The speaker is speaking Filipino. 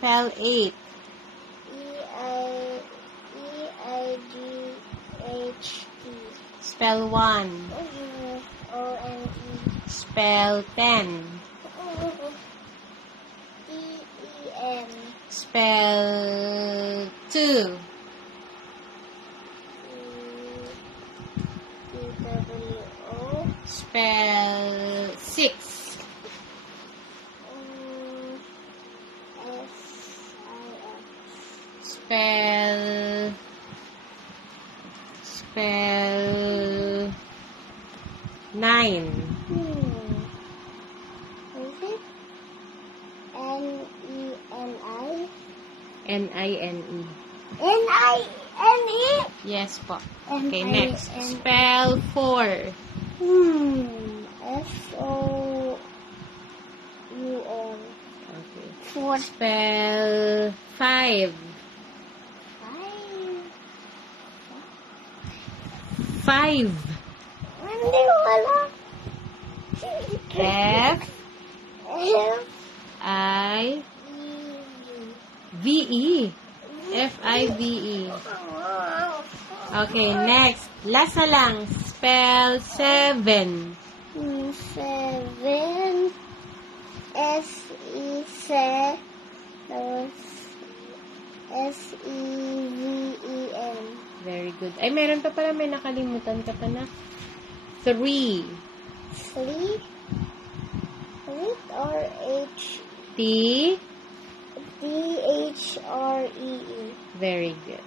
Spell 8. E-I-G-H-T. Spell 1. O-N-E. Spell 10. T-E-N. Spell 2. E-W-O. Spell 6. S-I-X. Spell 9. Is it? N-E-N-I? N-I-N-E. N-I-N-E? Yes po. Okay, next. N-I-N-E. Spell 4. F-O-U-R. Okay. 4. Spell 5. 5. Hindi wala. F. F. I-V-E. F-I-V-E. Okay, next. Last na lang. Spell 7. 7. S-E-V-E-N. Very good. Ay, meron pa pala. May nakalimutan ka pa na. 3. Sleep? Sleep or H? T. D-H-R-E-E. Very good.